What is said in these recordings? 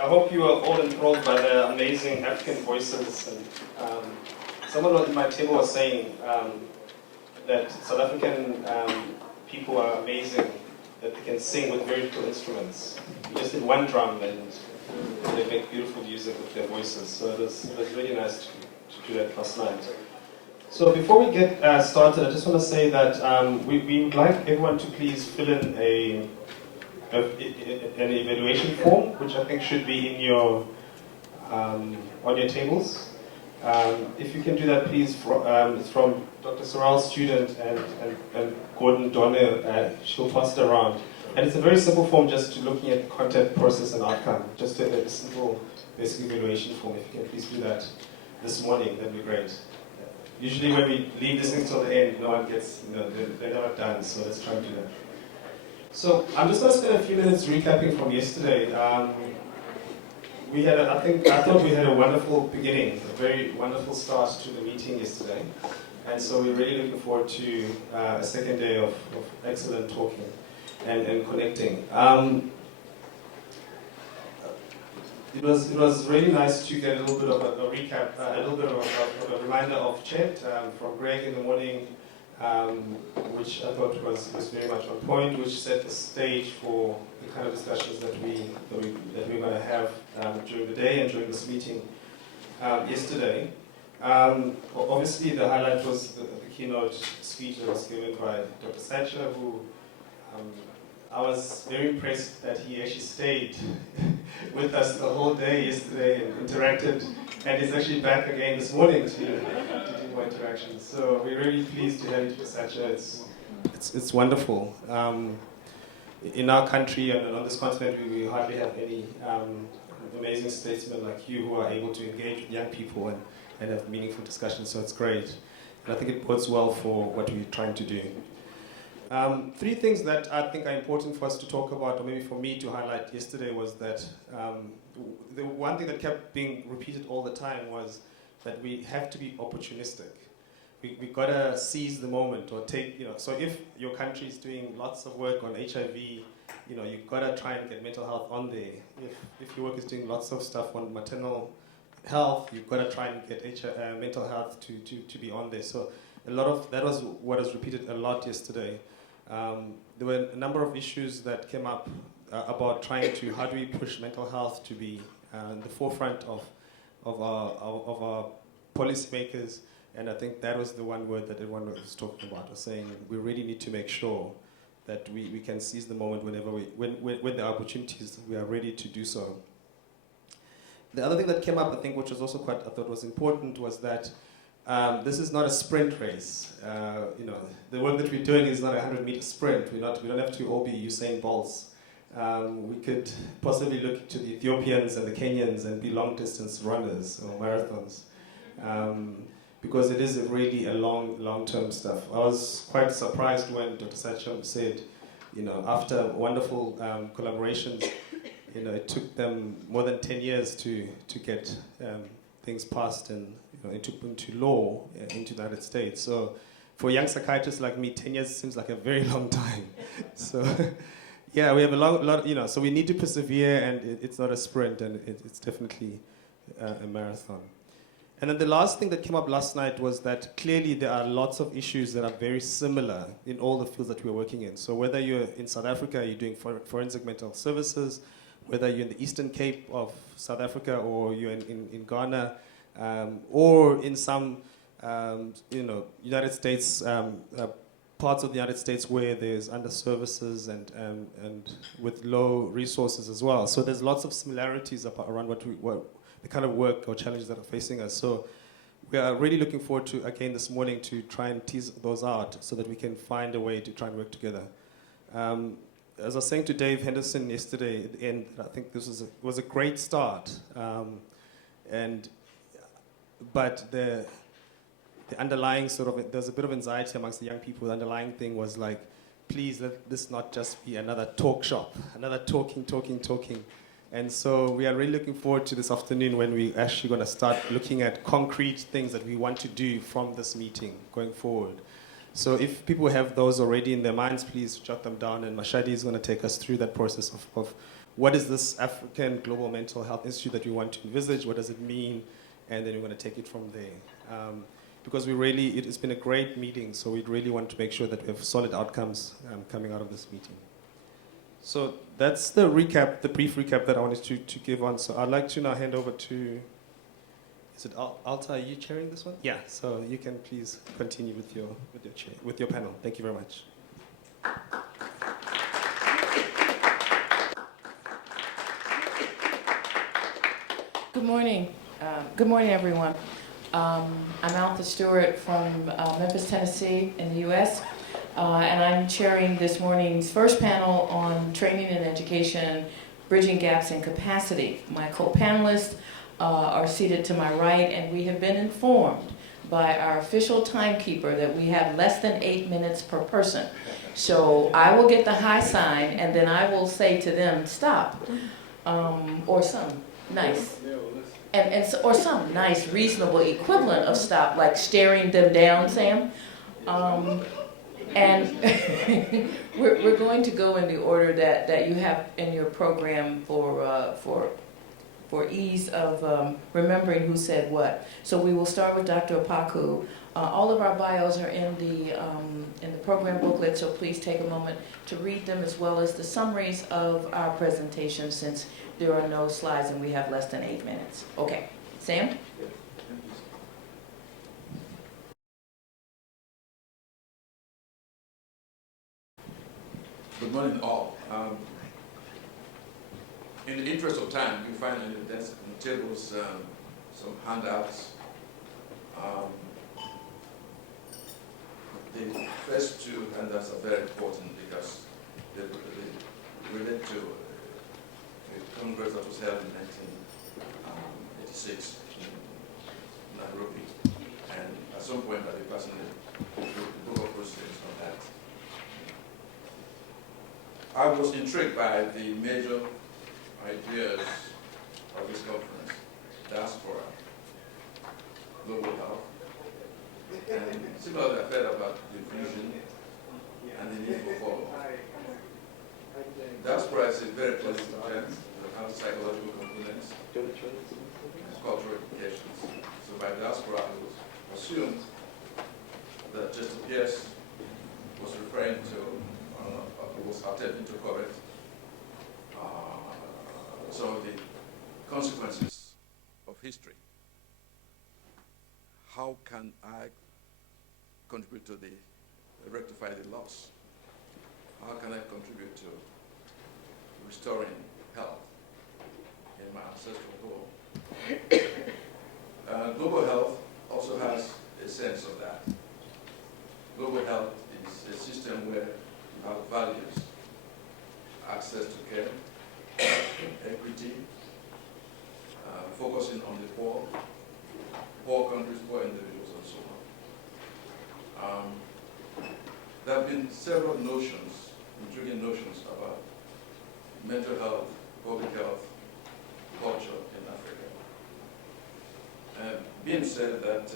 I hope you are all enthralled by the amazing African voices. And someone at my table was saying that South African people are amazing, that they can sing with very little instruments. You just hit one drum and they make beautiful music with their voices. So it was really nice to do that last night. So before we get started, I just want to say that we would like everyone to please fill in an evaluation form, which I think should be in your on your tables. If you can do that, please. It's from Dr. Sorrell's student and Gordon Donner. She'll pass it around. And it's a very simple form, just to looking at content, process, and outcome. Just a simple basic evaluation form. If you can please do that this morning, that'd be great. Usually when we leave this thing till the end, no one gets, they're never done, so let's try and do that. So I'm just going to spend a few minutes recapping from yesterday. I thought we had a wonderful beginning, a very wonderful start to the meeting yesterday. And so we're really looking forward to a second day of excellent talking and connecting. It was really nice to get a little bit of a recap, a little bit of a reminder of Chet from Greg in the morning, which I thought was very much on point, which set the stage for the kind of discussions that we're going to have during the day and during this meeting yesterday. Obviously, the highlight was the keynote speech that was given by Dr. Satcher, who I was very impressed that he actually stayed with us the whole day yesterday and interacted, and is actually back again this morning to do more interactions. So we're really pleased to have you, Dr. Satcher. It's wonderful. In our country and on this continent, we hardly have any amazing statesmen like you who are able to engage with young people and have meaningful discussions, so it's great. And I think it bodes well for what we're trying to do. Three things that I think are important for us to talk about, or maybe for me to highlight yesterday, was that the one thing that kept being repeated all the time was that we have to be opportunistic. We gotta seize the moment, or take, so if your country is doing lots of work on HIV, you've gotta try and get mental health on there. If your work is doing lots of stuff on maternal health, you've gotta try and get mental health to be on there. So a lot of that was what was repeated a lot yesterday. There were a number of issues that came up about how do we push mental health to be in the forefront of our policymakers, and I think that was the one word that everyone was talking about, was saying we really need to make sure that we can seize the moment when the opportunities, we are ready to do so. The other thing that came up, I think, which was also I thought was important, was that this is not a sprint race. The work that we're doing is not a 100-meter sprint. We don't have to all be Usain Bolts. We could possibly look to the Ethiopians and the Kenyans and be long-distance runners or marathons, because it is really a long-term stuff. I was quite surprised when Dr. Satcher said, after wonderful collaborations, it took them more than 10 years to get things passed and into law into the United States. So for young psychiatrists like me, 10 years seems like a very long time. So yeah, we have a lot, so we need to persevere, and it's not a sprint, and it's definitely a marathon. And then the last thing that came up last night was that clearly there are lots of issues that are very similar in all the fields that we're working in. So whether you're in South Africa, you're doing forensic mental services, whether you're in the Eastern Cape of South Africa, or you're in Ghana, or in some, United States, parts of the United States where there's under-services and with low resources as well. So there's lots of similarities around the kind of work or challenges that are facing us. So we are really looking forward to, again this morning, to try and tease those out so that we can find a way to try and work together. As I was saying to Dave Henderson yesterday at the end, I think this was a great start. But the underlying there's a bit of anxiety amongst the young people. The underlying thing was like, please let this not just be another talk shop, another talking. And so we are really looking forward to this afternoon when we're actually going to start looking at concrete things that we want to do from this meeting going forward. So if people have those already in their minds, please jot them down, and Mashadi is going to take us through that process of what is this African Global Mental Health Institute that we want to envisage, what does it mean, and then we're going to take it from there. Because it's been a great meeting, so we really want to make sure that we have solid outcomes coming out of this meeting. So that's the recap, the brief recap that I wanted to give on. So I'd like to now hand over to, is it Alta, are you chairing this one? Yeah, so you can please continue with your panel. Thank you very much. Good morning. Good morning, everyone. I'm Alta Stewart from Memphis, Tennessee in the U.S., and I'm chairing this morning's first panel on training and education, bridging gaps in capacity. My co-panelists are seated to my right, and we have been informed by our official timekeeper that we have less than 8 minutes per person. So I will get the high sign, and then I will say to them, stop, or some nice. Or some nice, reasonable equivalent of stop, like staring them down, Sam. And we're going to go in the order that you have in your program for ease of remembering who said what. So we will start with Dr. Opoku. All of our bios are in the program booklet, so please take a moment to read them, as well as the summaries of our presentation, since there are no slides and we have less than 8 minutes. Okay, Sam? Good morning, all. In the interest of time, you find on the desk and tables some handouts. The first two handouts are very important because they relate to a congress that was held in 1986 in Nairobi, and at some point I personally wrote the book of proceedings on that. I was intrigued by the major ideas of this conference: diaspora, global health, and similarly I felt about the vision and the need for follow-up. Diaspora is a very pleasant term. It has psychological components, cultural implications. So by diaspora, I was assumed that Justice Pierce was referring to, was attempting to correct some of the consequences of history. How can I contribute to rectify the loss? How can I contribute to restoring health in my ancestral home? Global health also has a sense of that. Global health is a system where you have values: access to care, equity, focusing on the poor countries, poor individuals, and so on. There have been several notions, intriguing notions about mental health, public health, culture in Africa. Being said that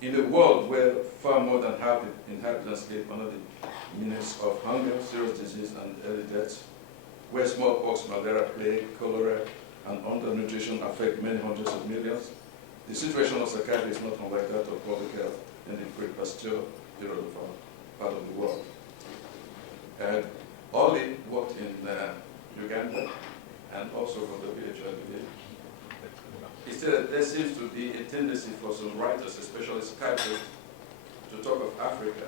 in a world where far more than half the inhabitants live under the menace of hunger, serious disease, and early deaths, where smallpox, malaria, plague, cholera, and undernutrition affect many hundreds of millions, the situation of psychiatry is not unlike that of public health in the great Bastille period of our part of the world. Ollie worked in Uganda and also for the WHO, I believe. He said that there seems to be a tendency for some writers, especially psychiatrists, to talk of Africa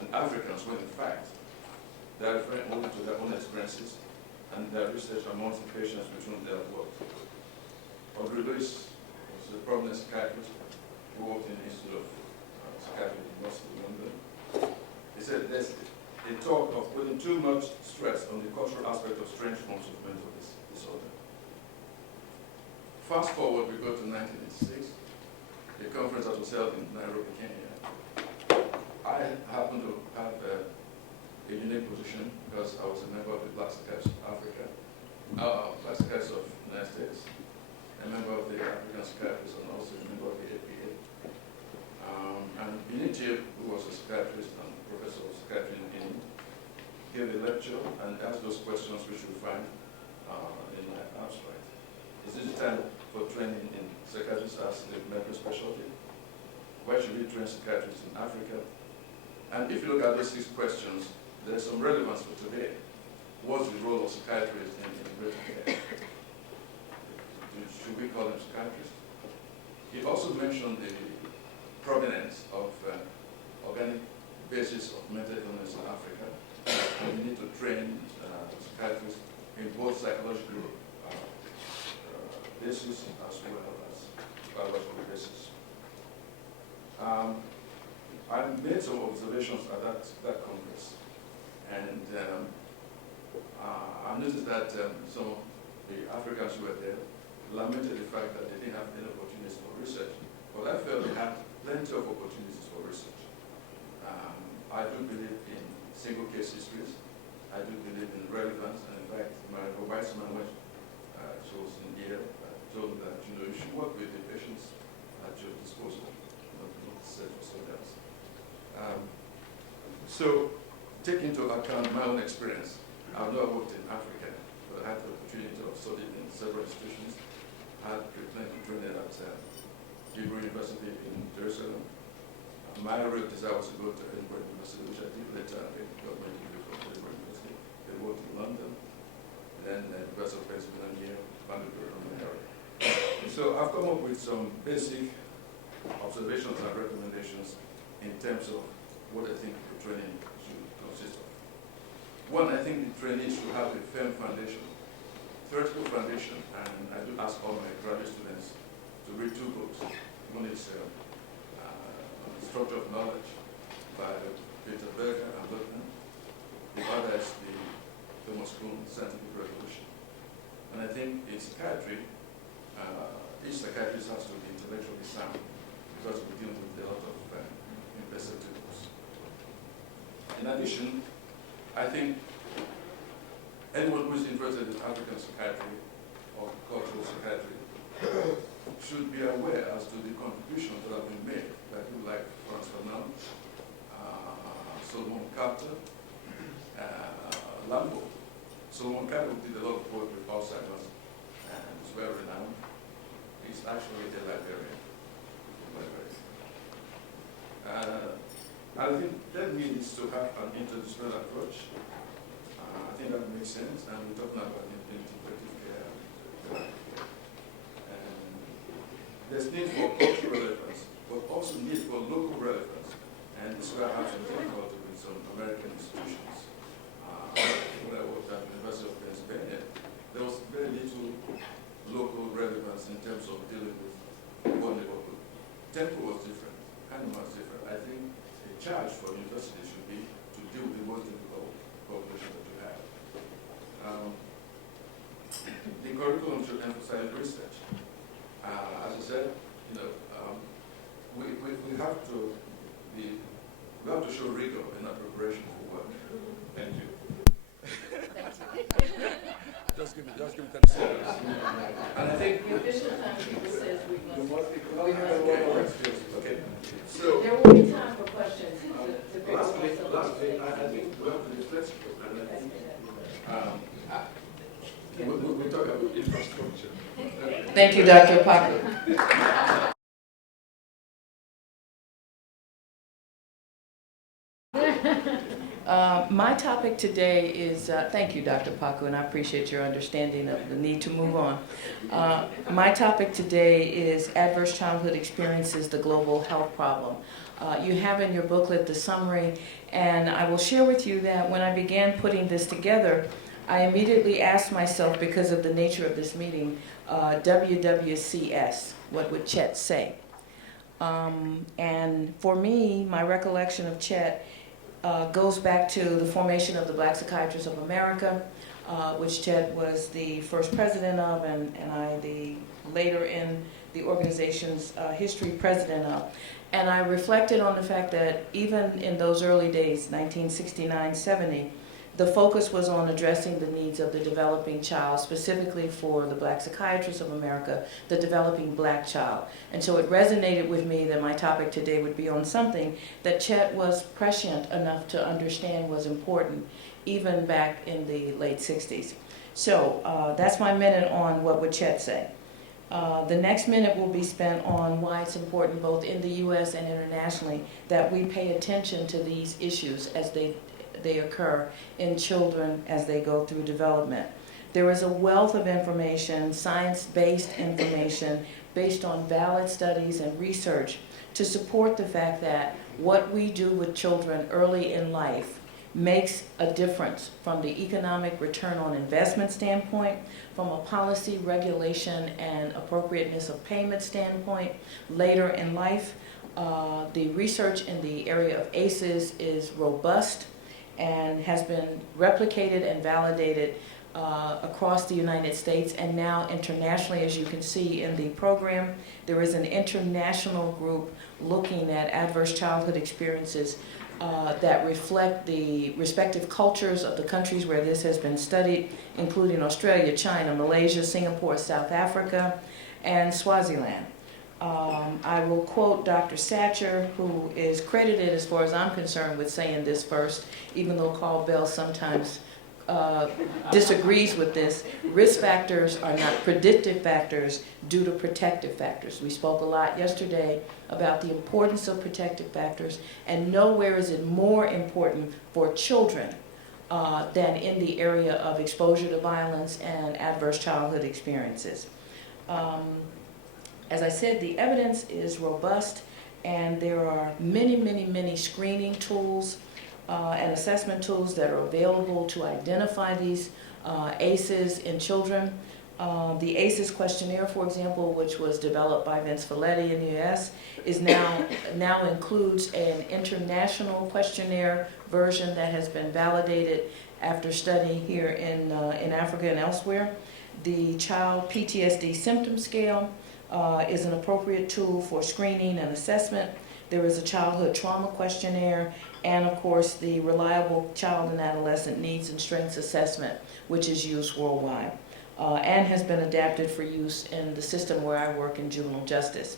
and Africans when in fact they are referring only to their own experiences and their research amongst the patients with whom they have worked. Audrey Lewis was a prominent psychiatrist who worked in the Institute of Psychiatry in University of London. He said there's a talk of putting too much stress on the cultural aspect of strange forms of mental disorder. Fast forward, we go to 1986, a conference that was held in Nairobi, Kenya. I happen to have a unique position because I was a member of the Black Psychiatrists of Africa, Black Psychiatrists of the United States, a member of the African Psychiatrists, and also a member of the APA. And Benitier, who was a psychiatrist and professor of psychiatry in Guinea, gave a lecture and asked those questions which you'll find in my abstract. Is it time for training in psychiatrists as a medical specialty? Why should we train psychiatrists in Africa? And if you look at those 6 questions, there's some relevance for today. What's the role of psychiatrists in integrated care? Should we call them psychiatrists? He also mentioned the prominence of organic basis of mental illness in Africa. And we need to train psychiatrists in both psychological basis as well as biological basis. I made some observations at that congress, and I noticed that some of the Africans who were there lamented the fact that they didn't have any opportunities for research. But I felt they had plenty of opportunities for research. I do believe in single case histories. I do believe in relevance, and in fact, my Weissman, when she was in Yale, told me that you should work with the patients at your disposal, not search for something else. So, take into account my own experience. I've not worked in Africa, but I had the opportunity to study in several institutions. I had clinical training at Hebrew University in Jerusalem. My real desire was to go to Edinburgh University, which I did later. I got my degree from Edinburgh University. I worked in London, then University of Pennsylvania, Vanderbilt, and area. So I've come up with some basic observations and recommendations in terms of what I think the training should consist of. One, I think the training should have a firm foundation, theoretical foundation, and I do ask all my graduate students to read 2 books. One is Structure of Knowledge by Peter Berger and Luckman. The other is the Thomas Kuhn Scientific Revolution. And I think in psychiatry, each psychiatrist has to be intellectually sound because we deal with a lot of investigators. In addition, I think anyone who is interested in African psychiatry or cultural psychiatry should be aware as to the contributions that have been made by people like Frantz Fanon, Solomon Carter, Lambo. Solomon Carter did a lot of work with Alzheimer's and is well renowned. He's actually a librarian. I think that means to have an interdisciplinary approach. I think that makes sense, and we're talking about integrative care. There's need for cultural relevance, but also need for local relevance. And this is where I have some difficulty with some American institutions. When I worked at the University of Pennsylvania, there was very little local relevance in terms of dealing with one neighborhood. Tempo was different, Panama was different. I think a charge for universities should be to deal with the most difficult population that you have. The curriculum should emphasize research. As I said, we have to show rigor in our preparation for work. Thank you. Just give me 10 seconds. And I think The official timetable says we must. Okay. So There will be time for questions. lastly, I think we have to be flexible, and I think we talk about infrastructure. Thank you, Dr. Paco. My topic today is, thank you, Dr. Paco, and I appreciate your understanding of the need to move on. My topic today is Adverse Childhood Experiences, the Global Health Problem. You have in your booklet the summary, and I will share with you that when I began putting this together, I immediately asked myself, because of the nature of this meeting, WWCS, what would Chet say? And for me, my recollection of Chet goes back to the formation of the Black Psychiatrists of America, which Chet was the first president of, and I the later in the organization's history president of. And I reflected on the fact that even in those early days, 1969-70, the focus was on addressing the needs of the developing child, specifically for the Black Psychiatrists of America, the developing black child. And so it resonated with me that my topic today would be on something that Chet was prescient enough to understand was important even back in the late 60s. So that's my minute on what would Chet say. The next minute will be spent on why it's important both in the U.S. and internationally that we pay attention to these issues as they occur in children as they go through development. There is a wealth of information, science-based information, based on valid studies and research to support the fact that what we do with children early in life makes a difference from the economic return on investment standpoint, from a policy, regulation, and appropriateness of payment standpoint later in life. The research in the area of ACEs is robust and has been replicated and validated across the United States and now internationally. As you can see in the program, there is an international group looking at adverse childhood experiences that reflect the respective cultures of the countries where this has been studied, including Australia, China, Malaysia, Singapore, South Africa, and Swaziland. I will quote Dr. Satcher, who is credited, as far as I'm concerned, with saying this first, even though Carl Bell sometimes disagrees with this. Risk factors are not predictive factors due to protective factors. We spoke a lot yesterday about the importance of protective factors, and nowhere is it more important for children than in the area of exposure to violence and adverse childhood experiences. As I said, the evidence is robust, and there are many screening tools and assessment tools that are available to identify these ACEs in children. The ACEs questionnaire, for example, which was developed by Vince Folletti in the US, is now includes an international questionnaire version that has been validated after study here in Africa and elsewhere. The Child PTSD Symptom Scale is an appropriate tool for screening and assessment. There is a childhood trauma questionnaire, and of course the reliable child and adolescent needs and strengths assessment, which is used worldwide and has been adapted for use in the system where I work in juvenile justice.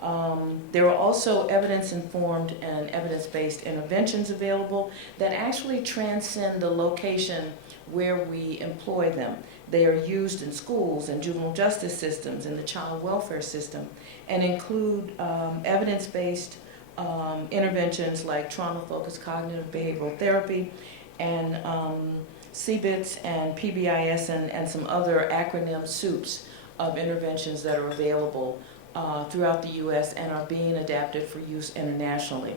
There are also evidence-informed and evidence-based interventions available that actually transcend the location where we employ them. They are used in schools and juvenile justice systems and the child welfare system, and include evidence-based interventions like trauma-focused cognitive behavioral therapy and CBITS and PBIS and some other acronym soups of interventions that are available throughout the U.S. and are being adapted for use internationally.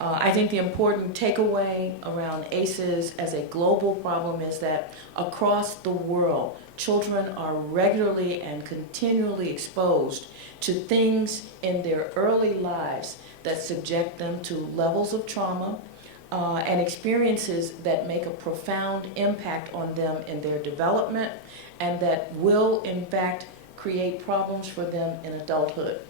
I think the important takeaway around ACEs as a global problem is that across the world, children are regularly and continually exposed to things in their early lives that subject them to levels of trauma and experiences that make a profound impact on them in their development and that will, in fact, create problems for them in adulthood.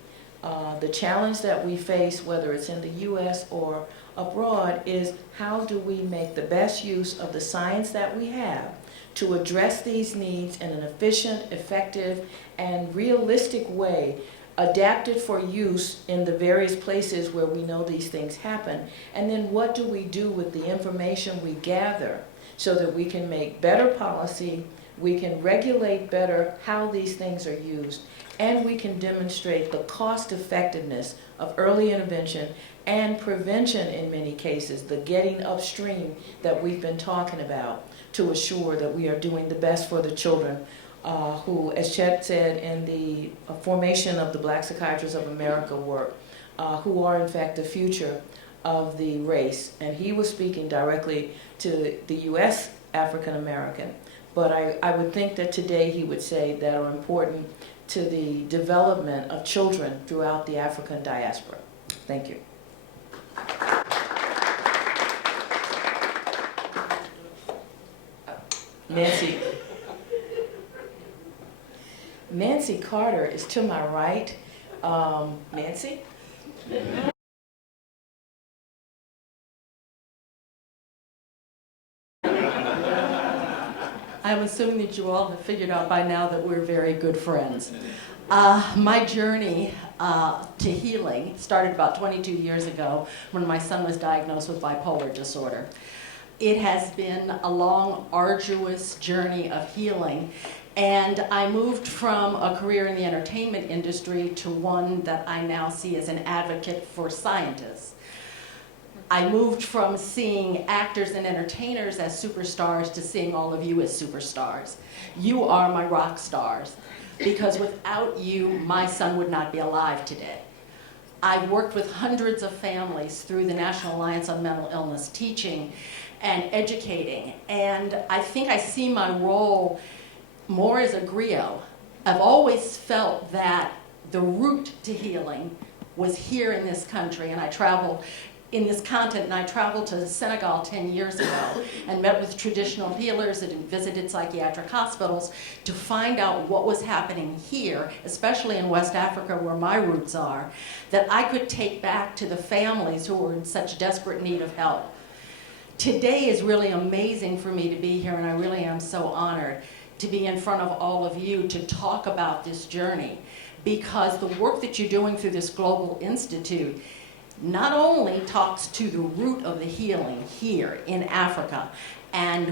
The challenge that we face, whether it's in the U.S. or abroad, is how do we make the best use of the science that we have to address these needs in an efficient, effective, and realistic way, adapted for use in the various places where we know these things happen. And then what do we do with the information we gather so that we can make better policy, we can regulate better how these things are used, and we can demonstrate the cost effectiveness of early intervention and prevention in many cases, the getting upstream that we've been talking about, to assure that we are doing the best for the children who, as Chet said in the formation of the Black Psychiatrists of America work, who are in fact the future of the race. And he was speaking directly to the U.S. African American. But I would think that today he would say that are important to the development of children throughout the African diaspora. Thank you. Nancy Carter is to my right. Nancy? I'm assuming that you all have figured out by now that we're very good friends. My journey to healing started about 22 years ago when my son was diagnosed with bipolar disorder. It has been a long, arduous journey of healing. And I moved from a career in the entertainment industry to one that I now see as an advocate for scientists. I moved from seeing actors and entertainers as superstars to seeing all of you as superstars. You are my rock stars, because without you, my son would not be alive today. I've worked with hundreds of families through the National Alliance on Mental Illness, teaching and educating, and I think I see my role more as a griot. I've always felt that the route to healing was here in this country, and I traveled in this continent, and I traveled to Senegal 10 years ago and met with traditional healers and visited psychiatric hospitals to find out what was happening here, especially in West Africa where my roots are, that I could take back to the families who were in such desperate need of help. Today is really amazing for me to be here, and I really am so honored to be in front of all of you to talk about this journey, because the work that you're doing through this Global Institute not only talks to the root of the healing here in Africa and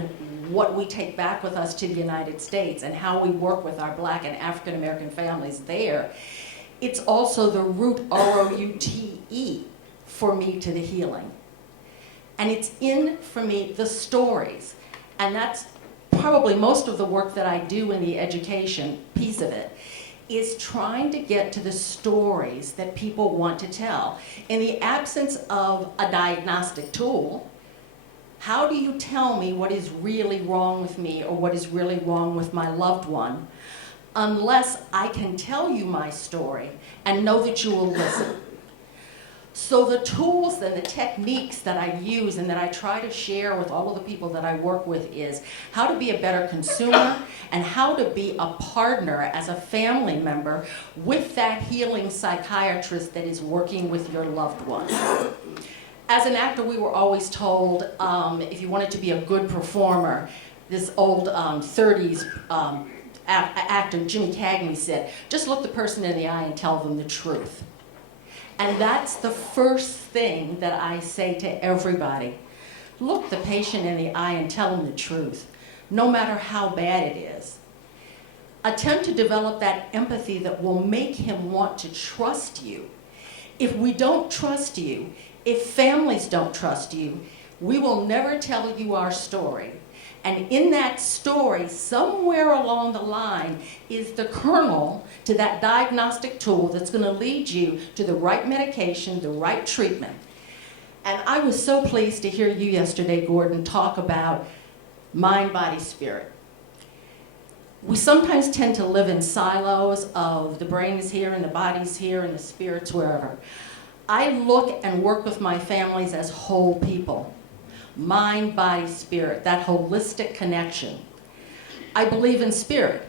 what we take back with us to the United States and how we work with our Black and African American families there, it's also the root, R-O-U-T-E, for me to the healing. And it's in, for me, the stories. And that's probably most of the work that I do in the education piece of it, is trying to get to the stories that people want to tell. In the absence of a diagnostic tool, how do you tell me what is really wrong with me or what is really wrong with my loved one, unless I can tell you my story and know that you will listen? So the tools and the techniques that I use and that I try to share with all of the people that I work with is how to be a better consumer and how to be a partner as a family member with that healing psychiatrist that is working with your loved one. As an actor, we were always told, if you wanted to be a good performer, this old 30s actor, Jimmy Cagney, said, just look the person in the eye and tell them the truth. And that's the first thing that I say to everybody. Look the patient in the eye and tell them the truth, no matter how bad it is. Attempt to develop that empathy that will make him want to trust you. If we don't trust you, if families don't trust you, we will never tell you our story. And in that story, somewhere along the line, is the kernel to that diagnostic tool that's going to lead you to the right medication, the right treatment. And I was so pleased to hear you yesterday, Gordon, talk about mind, body, spirit. We sometimes tend to live in silos of the brain is here and the body's here and the spirit's wherever. I look and work with my families as whole people. Mind, body, spirit, that holistic connection. I believe in spirit.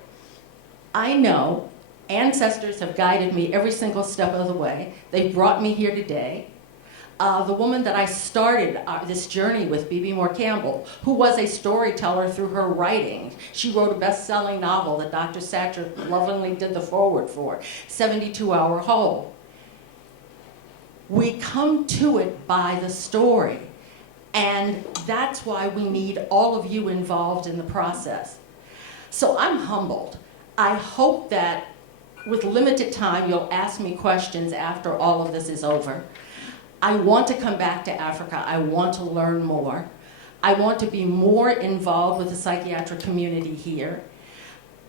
I know ancestors have guided me every single step of the way. They brought me here today. The woman that I started this journey with, B.B. Moore Campbell, who was a storyteller through her writing. She wrote a best-selling novel that Dr. Satcher lovingly did the foreword for, 72-Hour Hole. We come to it by the story. And that's why we need all of you involved in the process. So I'm humbled. I hope that with limited time, you'll ask me questions after all of this is over. I want to come back to Africa. I want to learn more. I want to be more involved with the psychiatric community here.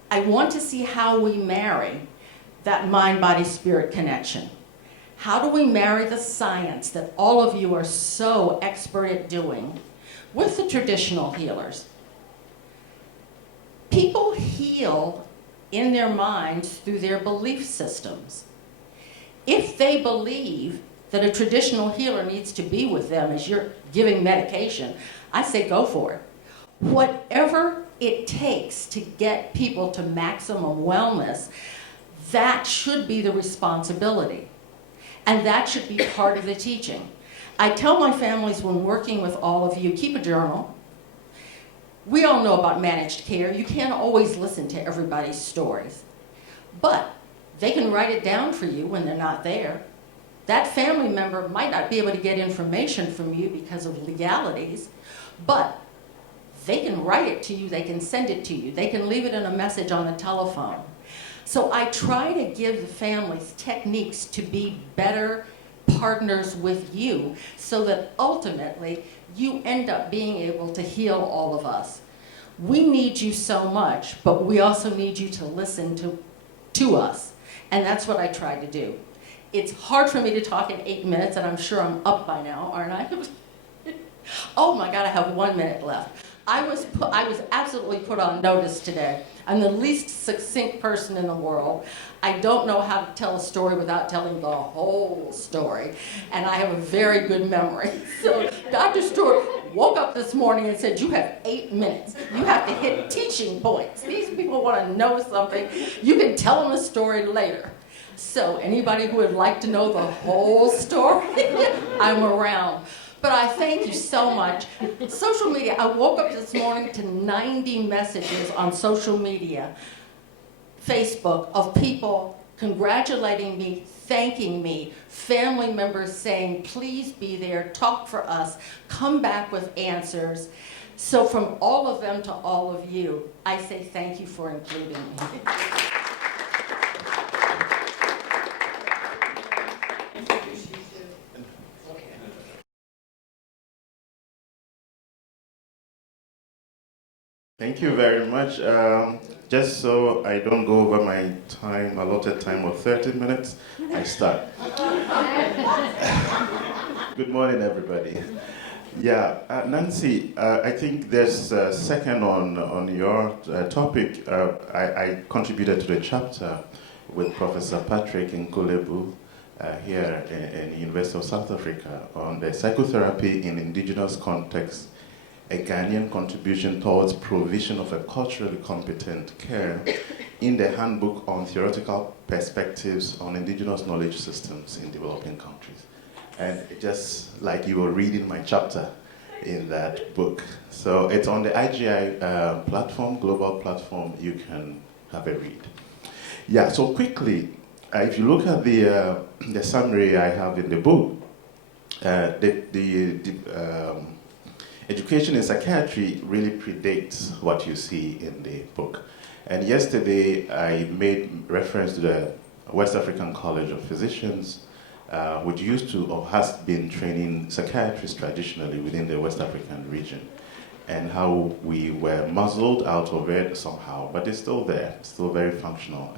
I want to see how we marry that mind-body-spirit connection. How do we marry the science that all of you are so expert at doing with the traditional healers? People heal in their minds through their belief systems. If they believe that a traditional healer needs to be with them as you're giving medication, I say go for it. Whatever it takes to get people to maximum wellness, that should be the responsibility. And that should be part of the teaching. I tell my families when working with all of you, keep a journal. We all know about managed care. You can't always listen to everybody's stories. But they can write it down for you when they're not there. That family member might not be able to get information from you because of legalities, But they can write it to you, they can send it to you, they can leave it in a message on the telephone. So I try to give the families techniques to be better partners with you so that ultimately you end up being able to heal all of us. We need you so much, but we also need you to listen to us. And that's what I try to do. It's hard for me to talk in 8 minutes, and I'm sure I'm up by now, aren't I? Oh my God, I have 1 minute left. I was absolutely put on notice today. I'm the least succinct person in the world. I don't know how to tell a story without telling the whole story. And I have a very good memory. So Dr. Stewart woke up this morning and said, you have 8 minutes. You have to hit teaching points. These people want to know something. You can tell them a story later. So anybody who would like to know the whole story, I'm around. But I thank you so much. Social media, I woke up this morning to 90 messages on social media, Facebook, of people congratulating me, thanking me, family members saying, please be there, talk for us, come back with answers. So from all of them to all of you, I say thank you for including me. Thank you very much. Just so I don't go over my time, allotted time of 30 minutes, I start. Good morning, everybody. Yeah, Nancy, I think there's second on your topic. I contributed to the chapter with Professor Patrick Nkulebu here in the University of South Africa on the psychotherapy in indigenous context, a Ghanaian contribution towards provision of a culturally competent care in the Handbook on Theoretical Perspectives on Indigenous Knowledge Systems in Developing Countries. And just like you were reading my chapter in that book. So it's on the IGI platform, global platform, you can have a read. Yeah, so quickly, if you look at the summary I have in the book, education in psychiatry really predates what you see in the book. And yesterday I made reference to the West African College of Physicians, which used to or has been training psychiatrists traditionally within the West African region, and how we were muzzled out of it somehow, but it's still there, still very functional,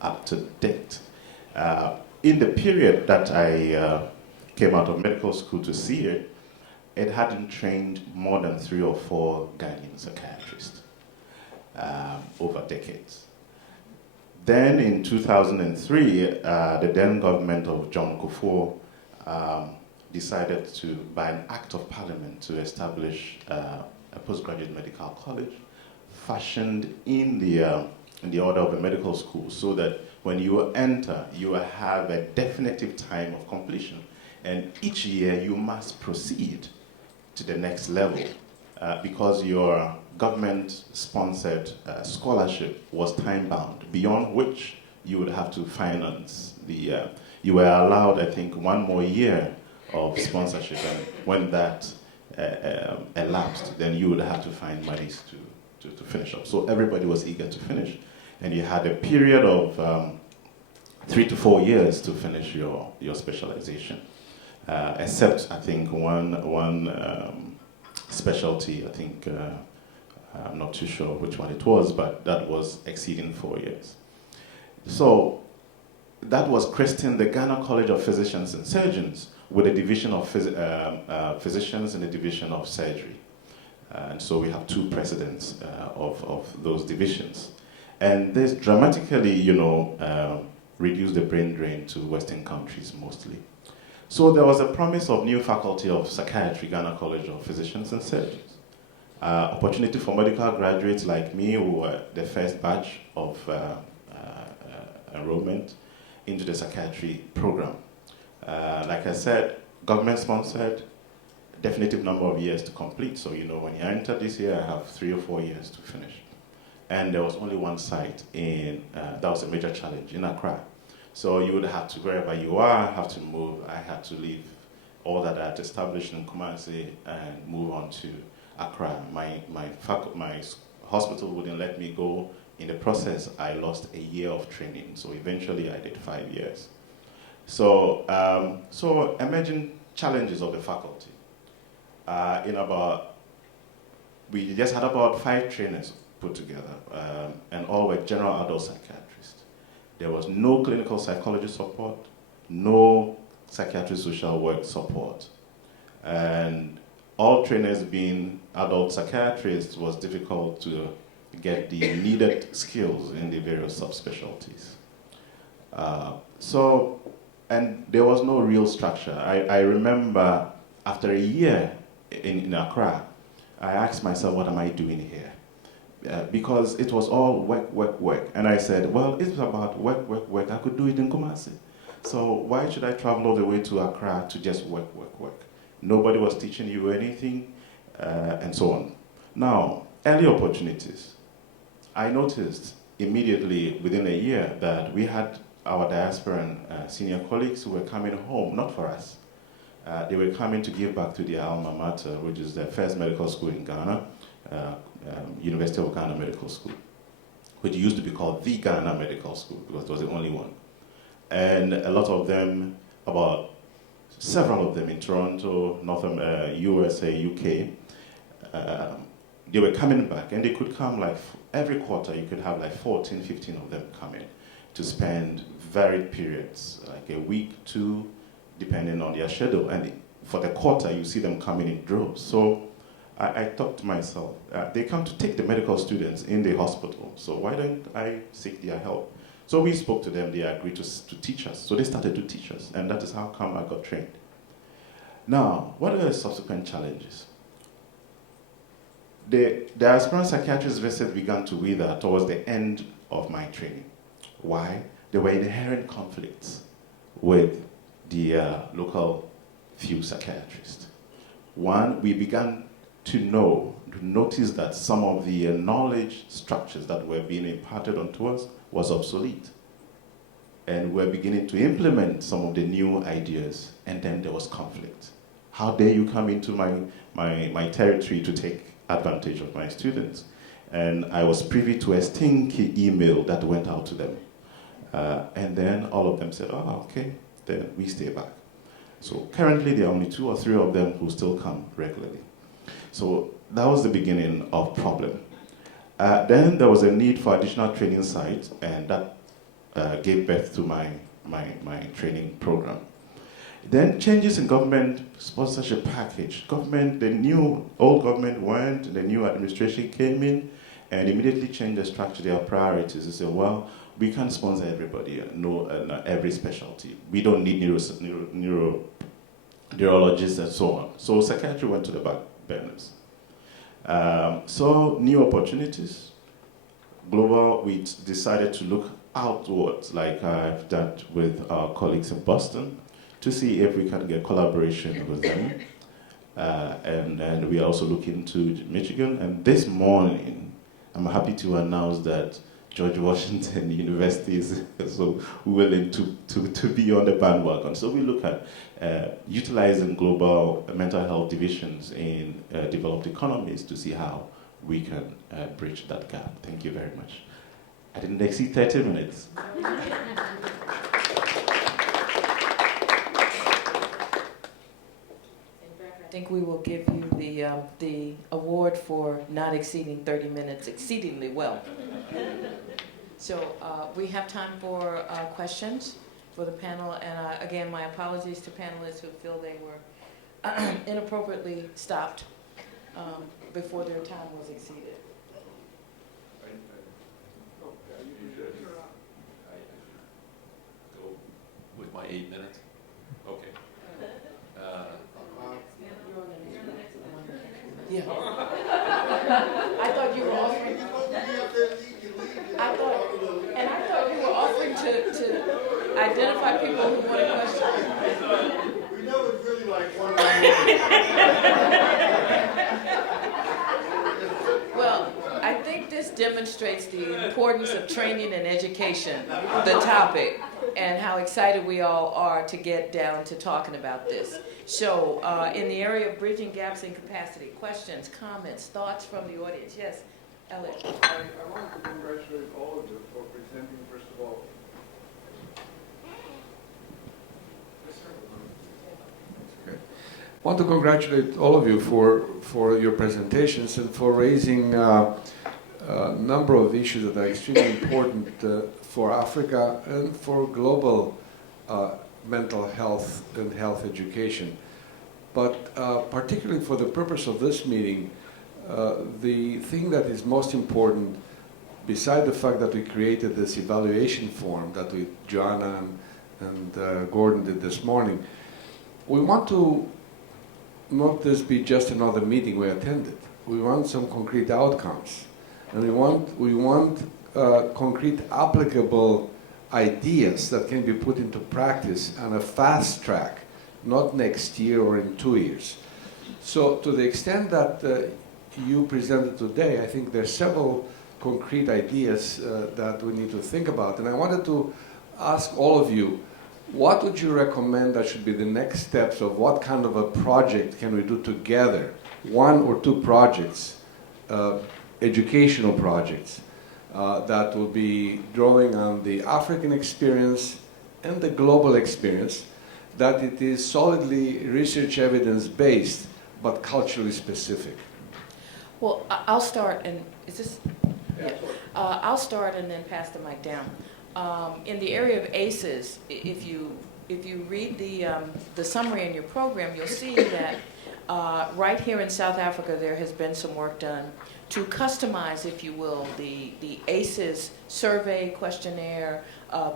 up to date. In the period that I came out of medical school to see it, it hadn't trained more than 3 or 4 Ghanaian psychiatrists over decades. Then in 2003, the then government of John Kufuor decided to, by an act of parliament, to establish a postgraduate medical college fashioned in the order of a medical school, so that when you enter, you have a definitive time of completion. And each year you must proceed to the next level because your government-sponsored scholarship was time-bound, beyond which you would have to finance the, you were allowed, I think, 1 more year of sponsorship, and when that elapsed, then you would have to find monies to finish up. So everybody was eager to finish, and you had a period of 3 to 4 years to finish your specialization. Except, I think, one specialty, I think, I'm not too sure which one it was, but that was exceeding 4 years. So that was christened the Ghana College of Physicians and Surgeons, with a division of physicians and a division of surgery. And so we have 2 presidents of those divisions. And this dramatically, reduced the brain drain to Western countries mostly. So there was a promise of new faculty of psychiatry, Ghana College of Physicians and Surgeons. Opportunity for medical graduates like me, who were the first batch of enrollment into the psychiatry program. Like I said, government-sponsored, definitive number of years to complete. So, when you enter this year, I have 3 or 4 years to finish. And there was only one site that was a major challenge, in Accra. So you would have to, wherever you are, have to move. I had to leave all that I had established in Kumasi and move on to Accra. My hospital wouldn't let me go. In the process, I lost a year of training. So eventually, I did 5 years. So, so emerging challenges of the faculty. We just had about 5 trainers put together, and all were general adult psychiatrists. There was no clinical psychology support, no psychiatry social work support. And all trainers being adult psychiatrists was difficult to get the needed skills in the various subspecialties. And there was no real structure. I remember after a year in Accra, I asked myself, what am I doing here? Because it was all work, work, work. And I said, well, it's about work, work, work. I could do it in Kumasi. So why should I travel all the way to Accra to just work, work, work? Nobody was teaching you anything, and so on. Now, early opportunities. I noticed immediately within a year that we had our diasporan senior colleagues who were coming home, not for us. They were coming to give back to their alma mater, which is the first medical school in Ghana, University of Ghana Medical School, which used to be called the Ghana Medical School because it was the only one. And a lot of them, about several of them in Toronto, USA, UK, they were coming back, and they could come like every quarter. You could have like 14, 15 of them coming to spend varied periods, like a week, 2, depending on their schedule. And for the quarter, you see them coming in droves. So I thought to myself, they come to take the medical students in the hospital, so why don't I seek their help? So we spoke to them, they agreed to teach us. So they started to teach us, and that is how come I got trained. Now, what are the subsequent challenges? The aspirant psychiatrist visit began to wither towards the end of my training. Why? There were inherent conflicts with the local few psychiatrists. One, we began to notice that some of the knowledge structures that were being imparted onto us was obsolete. And we're beginning to implement some of the new ideas, and then there was conflict. How dare you come into my territory to take advantage of my students? And I was privy to a stinky email that went out to them. And then all of them said, oh, okay, then we stay back. So currently there are only 2 or 3 of them who still come regularly. So that was the beginning of problem. Then there was a need for additional training sites, and that gave birth to my training program. Then changes in government sponsorship package. The old government went, the new administration came in and immediately changed the structure, their priorities. They said, well, we can't sponsor everybody, every specialty. We don't need neurologists and so on. So psychiatry went to the back burners. So new opportunities. Global, we decided to look outwards, like I've done with our colleagues in Boston, to see if we can get collaboration with them. And we are also looking to Michigan. And this morning, I'm happy to announce that George Washington University is so willing to be on the bandwagon. So we look at utilizing global mental health divisions in developed economies to see how we can bridge that gap. Thank you very much. I didn't exceed 30 minutes. I think we will give you the award for not exceeding 30 minutes exceedingly well. So we have time for questions for the panel. And again, my apologies to panelists who feel they were inappropriately stopped before their time was exceeded. Go with my 8 minutes? Okay. Yeah. I thought you were offering. I thought you were offering to identify people who wanted questions. We know it's really like one. Well, I think this demonstrates the importance of training and education, the topic, and how excited we all are to get down to talking about this. So, in the area of bridging gaps in capacity, questions, comments, thoughts from the audience? Yes, Elliot. I wanted to congratulate all of you for presenting, first of all. I want to congratulate all of you for your presentations and for raising a number of issues that are extremely important for Africa and for global mental health and health education. But particularly for the purpose of this meeting, the thing that is most important, beside the fact that we created this evaluation form that Joanna and Gordon did this morning, we want to not this be just another meeting we attended. We want some concrete outcomes, and we want concrete applicable ideas that can be put into practice on a fast track, not next year or in 2 years. So to the extent that you presented today, I think there's several concrete ideas that we need to think about. And I wanted to ask all of you, what would you recommend that should be the next steps of what kind of a project can we do together? 1 or 2 projects, educational projects, that will be drawing on the African experience and the global experience, that it is solidly research evidence-based, but culturally specific. Well, I'll start, and is this? Yeah. I'll start and then pass the mic down. In the area of ACEs, if you read the summary in your program, you'll see that right here in South Africa there has been some work done to customize, if you will, the ACEs survey questionnaire,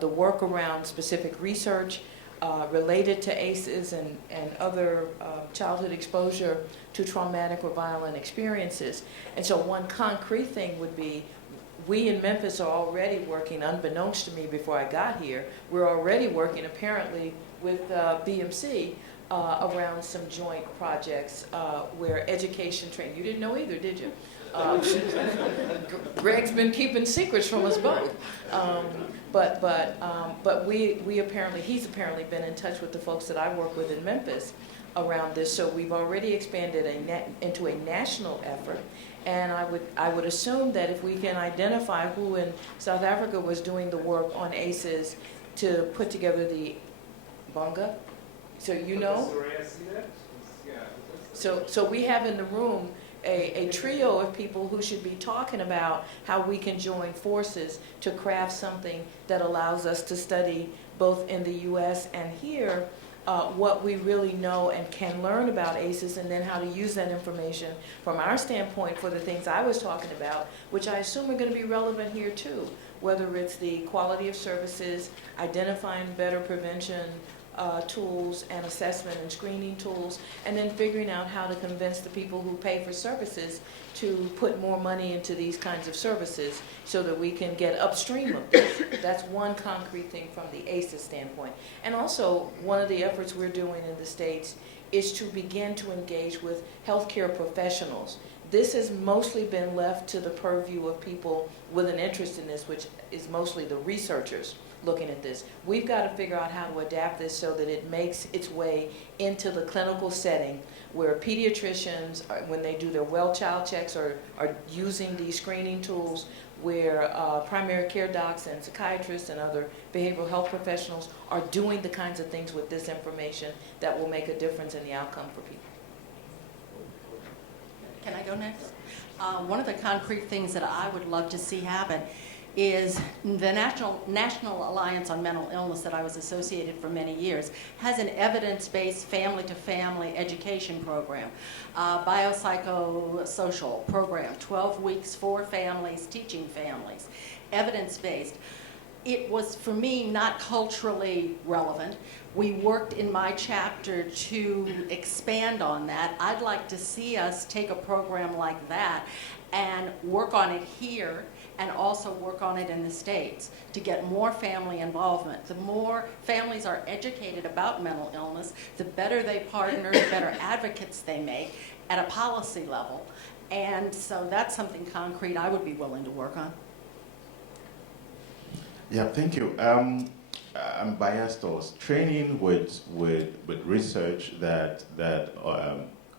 the work around specific research related to ACEs and other childhood exposure to traumatic or violent experiences. And so one concrete thing would be, we in Memphis are already working, unbeknownst to me before I got here, we're already working apparently with BMC around some joint projects where education training, you didn't know either, did you? Greg's been keeping secrets from us both. But we apparently, he's apparently been in touch with the folks that I work with in Memphis around this, so we've already expanded into a national effort. And I would assume that if we can identify who in South Africa was doing the work on ACEs to put together the Bonga, so you know? So we have in the room a trio of people who should be talking about how we can join forces to craft something that allows us to study both in the U.S. and here what we really know and can learn about ACEs, and then how to use that information from our standpoint for the things I was talking about, which I assume are going to be relevant here too, whether it's the quality of services, identifying better prevention tools and assessment and screening tools, and then figuring out how to convince the people who pay for services to put more money into these kinds of services so that we can get upstream of this. That's one concrete thing from the ACEs standpoint. And also, one of the efforts we're doing in the States is to begin to engage with healthcare professionals. This has mostly been left to the purview of people with an interest in this, which is mostly the researchers looking at this. We've got to figure out how to adapt this so that it makes its way into the clinical setting where pediatricians, when they do their well child checks, are using these screening tools, where primary care docs and psychiatrists and other behavioral health professionals are doing the kinds of things with this information that will make a difference in the outcome for people. Can I go next? One of the concrete things that I would love to see happen is the National Alliance on Mental Illness that I was associated for many years has an evidence-based family-to-family education program, biopsychosocial program, 12 weeks for families, teaching families, evidence-based. It was, for me, not culturally relevant. We worked in my chapter to expand on that. I'd like to see us take a program like that and work on it here, and also work on it in the States to get more family involvement. The more families are educated about mental illness, the better they partner, the better advocates they make at a policy level. And so that's something concrete I would be willing to work on. Yeah, thank you. I'm biased also. Training with research that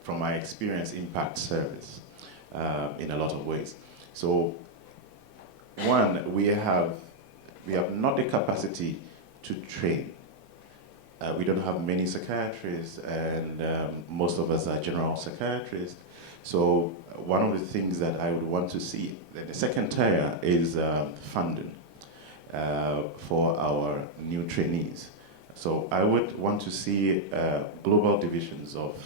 from my experience, impacts service in a lot of ways. So, one, we have not the capacity to train. We don't have many psychiatrists, and most of us are general psychiatrists. So, one of the things that I would want to see, the second tier, is funding for our new trainees. So I would want to see global divisions of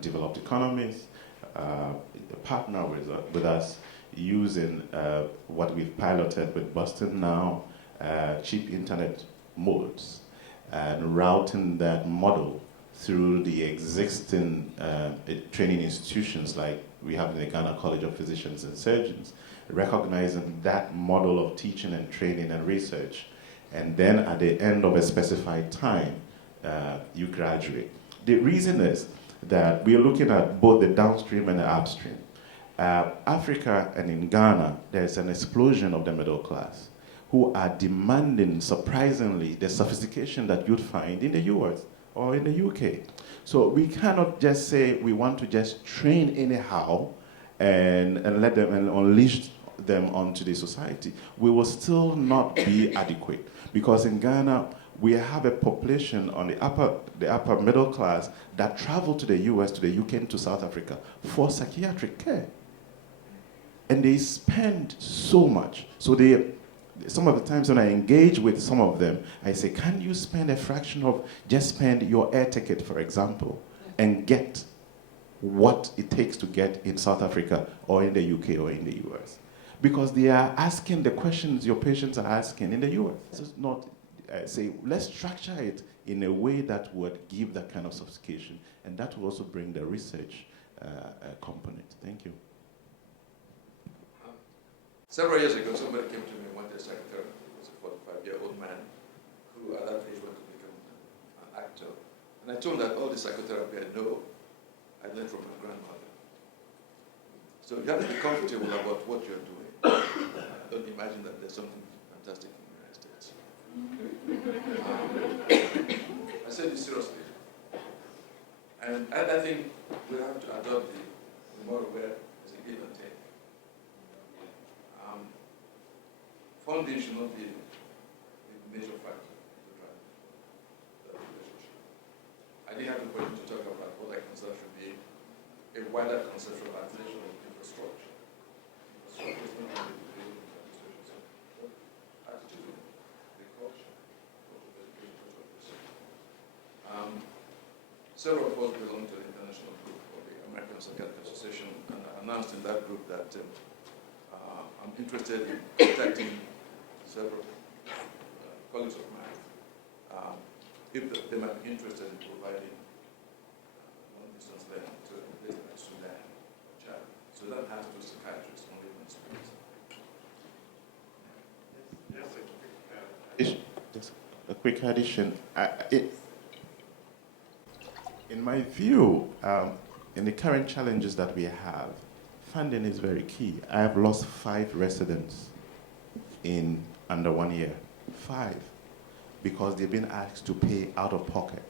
developed economies partner with us using what we've piloted with Boston now, cheap internet modes, and routing that model through the existing training institutions like we have in the Ghana College of Physicians and Surgeons, recognizing that model of teaching and training and research. And then at the end of a specified time, you graduate. The reason is that we are looking at both the downstream and the upstream. Africa and in Ghana, there's an explosion of the middle class who are demanding, surprisingly, the sophistication that you'd find in the US or in the UK. So we cannot just say we want to just train anyhow and let them and unleash them onto the society. We will still not be adequate because in Ghana we have a population on the upper middle class that travel to the US, to the UK, and to South Africa for psychiatric care, and they spend so much. So some of the times when I engage with some of them, I say, can you spend a fraction of, just spend your air ticket, for example, and get what it takes to get in South Africa or in the UK or in the US? Because they are asking the questions your patients are asking in the US. It's not say, let's structure it in a way that would give that kind of sophistication, and that will also bring the research component. Thank you. Several years ago, somebody came to me and wanted a psychotherapist. He was a 45-year-old man who at that age wanted to become an actor. And I told him that all the psychotherapy I know, I learned from my grandmother. So you have to be comfortable about what you're doing. Don't imagine that there's something fantastic in the United States. I said this seriously. And I think we have to adopt the model where there's a give and take. Funding should not be a major factor to drive that relationship. I didn't have the point to talk about what I consider should be a wider conceptualization of infrastructure. Infrastructure is not only the building administration, but attitude, the culture, several of us belong to the international group of the American Psychiatric Association, and I announced in that group that I'm interested in contacting several colleagues of mine if they might be interested in providing long-distance learning to a place like Sudan or Chad. Sudan has two psychiatrists only in space. Just a quick addition. In my view, in the current challenges that we have, funding is very key. I have lost 5 residents in under 1 year. 5. Because they've been asked to pay out of pocket.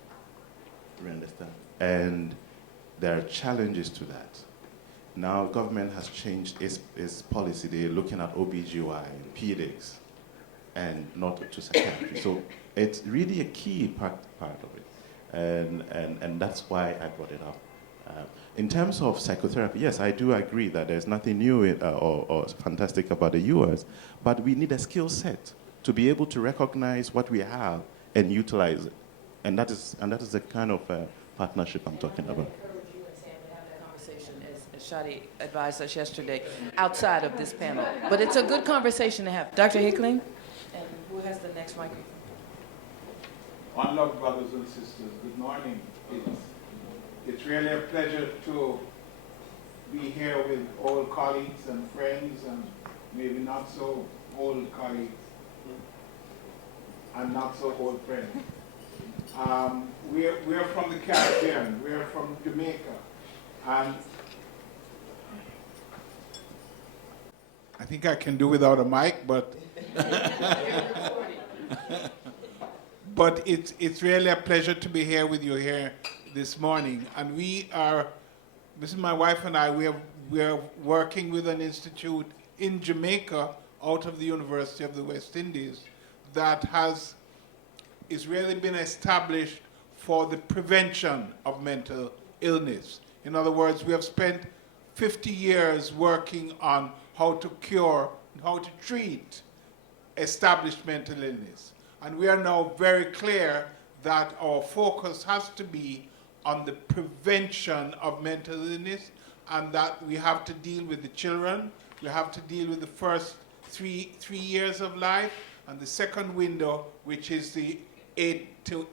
You understand? And there are challenges to that. Now, government has changed its policy. They're looking at OBGY and pediatrics and not to psychiatry. So it's really a key part of it. And that's why I brought it up. In terms of psychotherapy, yes, I do agree that there's nothing new or fantastic about the US, but we need a skill set to be able to recognize what we have and utilize it. And that is the kind of partnership I'm talking about. I encourage you and Sam to have that conversation, as Shadi advised us yesterday, outside of this panel. But it's a good conversation to have. Dr. Hickling? And who has the next microphone? Unloved brothers and sisters, good morning. It's really a pleasure to be here with old colleagues and friends and maybe not so old colleagues and not so old friends. We're from the Caribbean, we're from Jamaica, and I think I can do without a mic, but but it's really a pleasure to be here with you here this morning. And this is my wife and I, we are working with an institute in Jamaica out of the University of the West Indies that is really been established for the prevention of mental illness. In other words, we have spent 50 years working on how to cure, how to treat established mental illness. And we are now very clear that our focus has to be on the prevention of mental illness, and that we have to deal with the children, we have to deal with the first three years of life, and the second window, which is the 8 to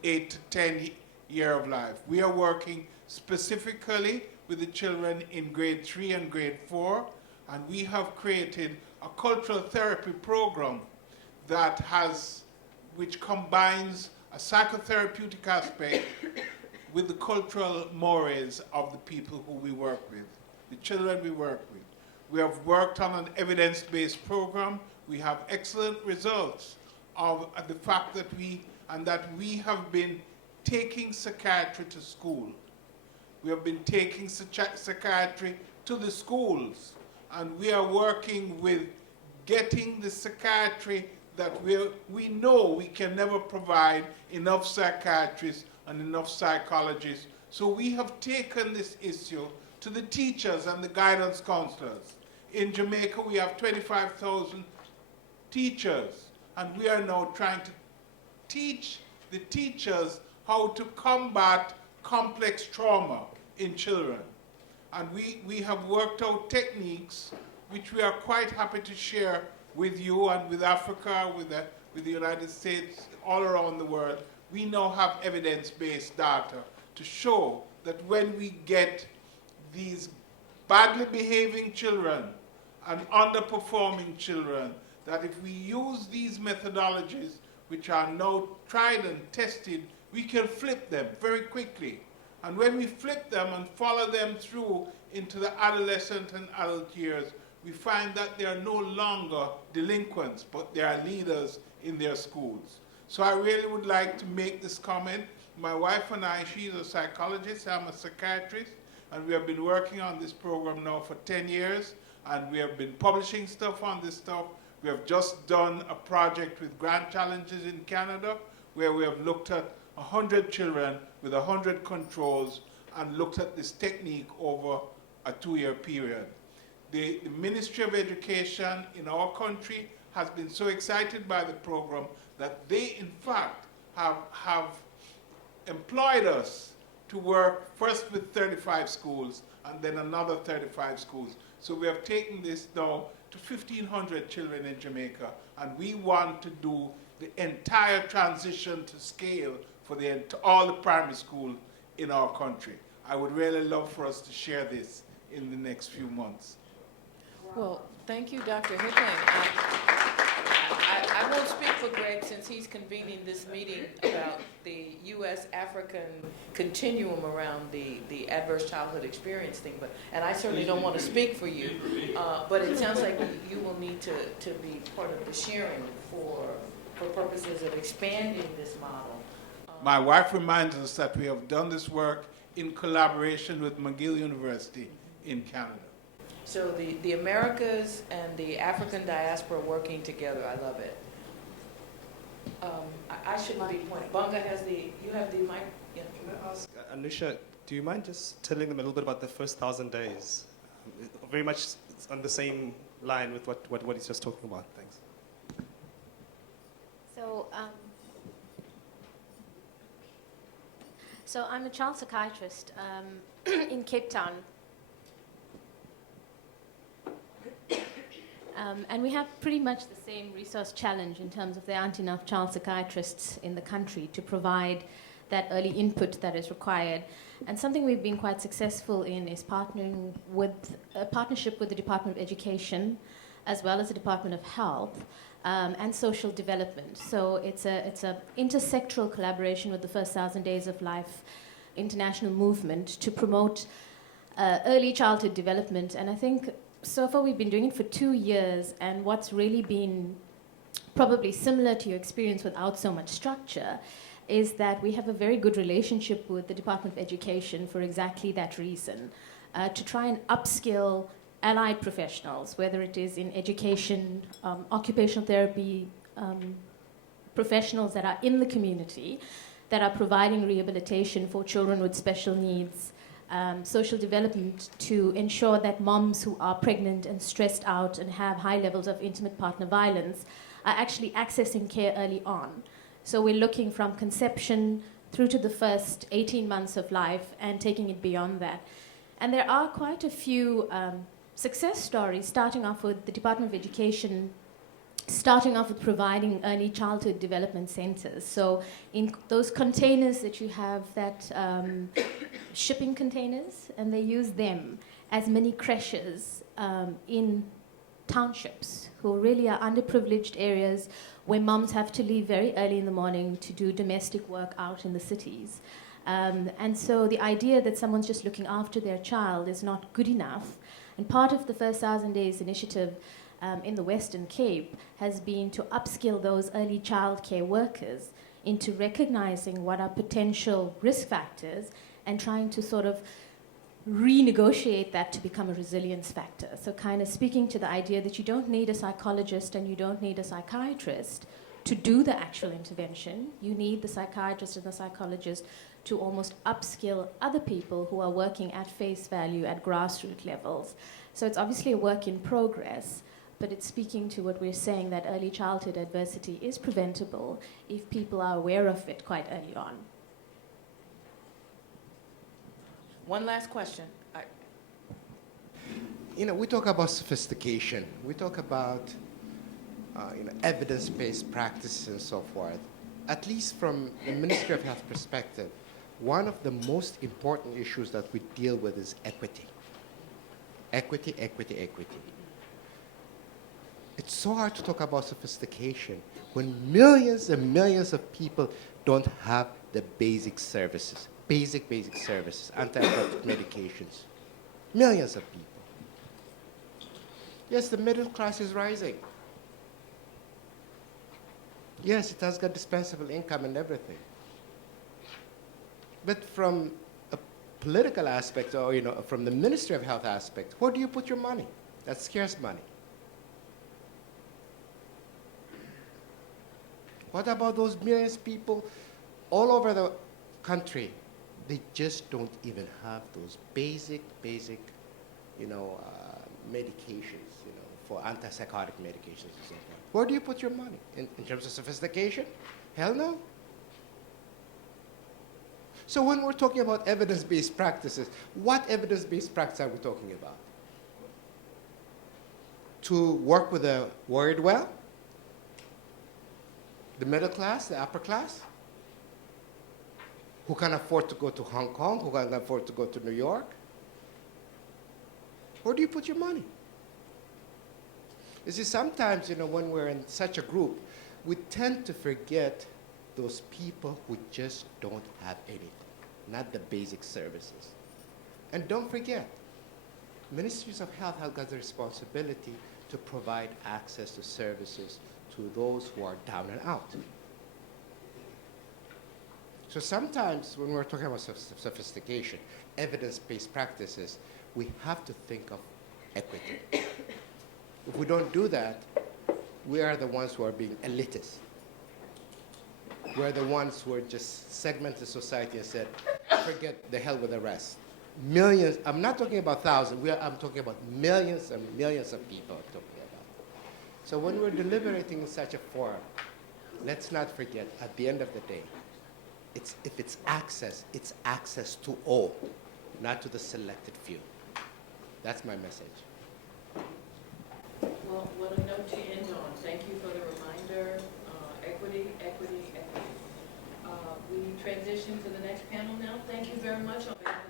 10 year of life. We are working specifically with the children in grade 3 and grade 4, and we have created a cultural therapy program which combines a psychotherapeutic aspect with the cultural mores of the people who we work with, the children we work with. We have worked on an evidence-based program. We have excellent results of the fact that we have been taking psychiatry to school. We have been taking psychiatry to the schools, and we are working with getting the psychiatry that we know we can never provide enough psychiatrists and enough psychologists. So we have taken this issue to the teachers and the guidance counselors. In Jamaica, we have 25,000 teachers, and we are now trying to teach the teachers how to combat complex trauma in children. And we have worked out techniques which we are quite happy to share with you and with Africa, with the United States, all around the world. We now have evidence-based data to show that when we get these badly behaving children and underperforming children, that if we use these methodologies, which are now tried and tested, we can flip them very quickly. And when we flip them and follow them through into the adolescent and adult years, we find that they are no longer delinquents, but they are leaders in their schools. So I really would like to make this comment. My wife and I, she's a psychologist, I'm a psychiatrist, and we have been working on this program now for 10 years, and we have been publishing stuff on this stuff. We have just done a project with Grand Challenges in Canada, where we have looked at 100 children with 100 controls and looked at this technique over a 2-year period. The Ministry of Education in our country has been so excited by the program that they, in fact, have employed us to work first with 35 schools and then another 35 schools. So we have taken this now to 1,500 children in Jamaica, and we want to do the entire transition to scale for all the primary schools in our country. I would really love for us to share this in the next few months. Well, thank you, Dr. Hickling. I won't speak for Greg since he's convening this meeting about the U.S.-African continuum around the adverse childhood experience thing, and I certainly don't want to speak for you, but it sounds like you will need to be part of the sharing for purposes of expanding this model. My wife reminds us that we have done this work in collaboration with McGill University in Canada. So the Americas and the African diaspora working together, I love it. I shouldn't be pointing. Bunga you have the mic? Yeah. Can I ask, Anusha, do you mind just telling them a little bit about the first 1,000 days? Very much on the same line with what he's just talking about. Thanks. So I'm a child psychiatrist in Cape Town. And we have pretty much the same resource challenge in terms of there aren't enough child psychiatrists in the country to provide that early input that is required. And something we've been quite successful in is partnering with a partnership with the Department of Education, as well as the Department of Health, and Social Development. So it's a intersectoral collaboration with the First 1,000 Days of Life international movement to promote early childhood development. And I think so far we've been doing it for 2 years, and what's really been probably similar to your experience without so much structure is that we have a very good relationship with the Department of Education for exactly that reason, to try and upskill allied professionals, whether it is in education, occupational therapy, professionals that are in the community, that are providing rehabilitation for children with special needs, social development, to ensure that moms who are pregnant and stressed out and have high levels of intimate partner violence are actually accessing care early on. So we're looking from conception through to the first 18 months of life and taking it beyond that. And there are quite a few success stories, starting off with the Department of Education, starting off with providing early childhood development centers. So in those containers that you have, that shipping containers, and they use them as mini creches in townships, who really are underprivileged areas where moms have to leave very early in the morning to do domestic work out in the cities. And so the idea that someone's just looking after their child is not good enough. And part of the First 1,000 Days initiative in the Western Cape has been to upskill those early childcare workers into recognizing what are potential risk factors and trying to sort of renegotiate that to become a resilience factor. So kind of speaking to the idea that you don't need a psychologist and you don't need a psychiatrist to do the actual intervention. You need the psychiatrist and the psychologist to almost upskill other people who are working at face value at grassroots levels. So it's obviously a work in progress, but it's speaking to what we're saying, that early childhood adversity is preventable if people are aware of it quite early on. One last question. You know, we talk about sophistication. We talk about evidence-based practices and so forth. At least from the Ministry of Health perspective, one of the most important issues that we deal with is equity. Equity, equity, equity. It's so hard to talk about sophistication when millions and millions of people don't have the basic services, basic services, antibiotic medications. Millions of people. Yes, the middle class is rising. Yes, it has got dispensable income and everything. But from a political aspect, or from the Ministry of Health aspect, where do you put your money? That's scarce money. What about those millions of people all over the country? They just don't even have those basic, medications, for antipsychotic medications and so forth. Where do you put your money? In terms of sophistication? Hell no. So when we're talking about evidence-based practices, what evidence-based practice are we talking about? To work with the worried well? The middle class, the upper class? Who can afford to go to Hong Kong? Who can afford to go to New York? Where do you put your money? You see, sometimes, when we're in such a group, we tend to forget those people who just don't have anything, not the basic services. And don't forget, Ministries of Health have got the responsibility to provide access to services to those who are down and out. So sometimes when we're talking about sophistication, evidence-based practices, we have to think of equity. If we don't do that, we are the ones who are being elitist. We're the ones who are just segmented society and said, forget the hell with the rest. Millions, I'm not talking about thousands, I'm talking about millions and millions of people I'm talking about. So when we're deliberating in such a forum, let's not forget, at the end of the day, if it's access to all, not to the selected few. That's my message. Well, what a note to end on. Thank you for the reminder. Equity, equity, equity. We transition to the next panel now. Thank you very much on behalf of